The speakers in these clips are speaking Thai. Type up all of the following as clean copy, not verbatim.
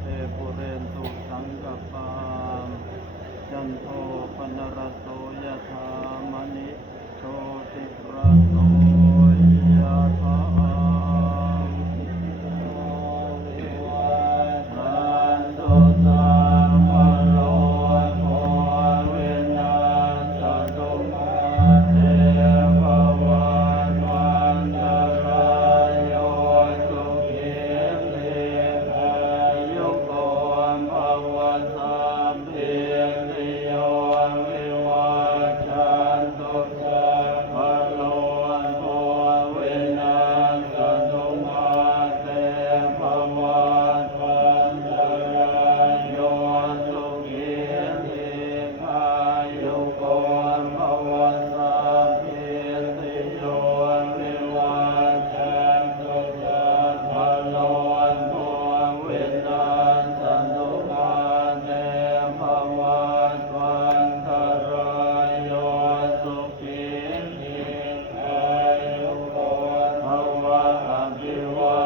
เตปุเรนตุสังกปาจันโทปนรสโสยถามณิโชติระโสยถาสันตุสัมภโลโภวินาศตุมาเตภวันวันตรายโยสุขีทีขายุโกภวสัพพิติโยวิวัชชันตุสัพพโลโภวินาศตุมาเตภวันวันตรายโยสุขีทีขายุโกภวสัพพิติโยวิวัชชันตุสัพพโลโภวินาศตุมาเตภวันวันตรายโยสุขีทีขายุโกภวะอภิวา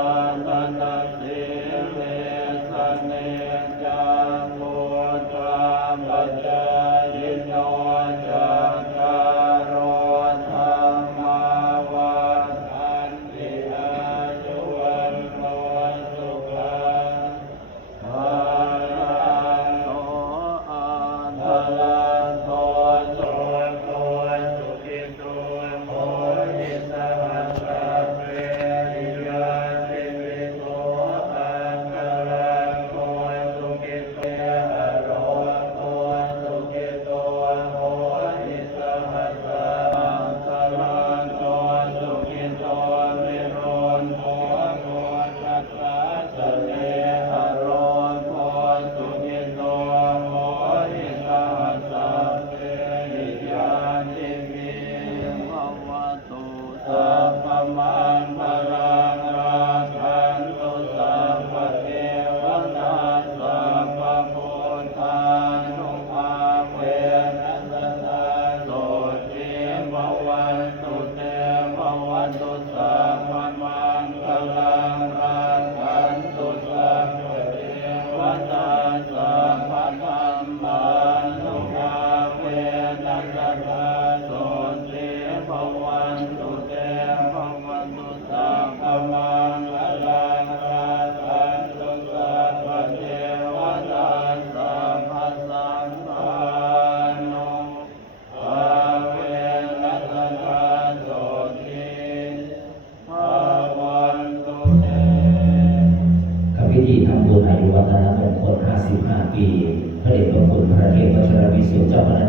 ทนาสิริสเนจังพุทธาปัจจายโนจัตตารโอธรรมาวัฏฏันติอายุวันโนสุขังภะลังโสอันตลันโทโสโตสุขิโตโหติสหัสสะเปริยาติวิโสอังคลังโทสุขิโตอโรโตสุขิโตโหติสหัสสะอังคลังโทสุขิโตวิโรจน์โหโมทัสสะสะเนหะโรโทสุขิโตโหติสหัสสะเปริยาติวิภวตุสัพพมังคลังราคันตุสัพพเทวตาสัพพพุทธานุภาเวนัสสะโสติภวันตุเตภวันตุสัพพมังคลังราคันตุสัพพเทวตาสัพพธัมมานุภาเวนัสสะโสติภวันตุเตภวันตุสัพพมังคลังราคันตุสัพพเทวตาสัพพสังฆานุภาเวนัสสะโสติภวันตุเต กับพิธีทำบุญอายุวัฒนมงคล 55 ปีพระเดชพระคุณพระเทพวชิรวิสุทธิเจ้าคณะ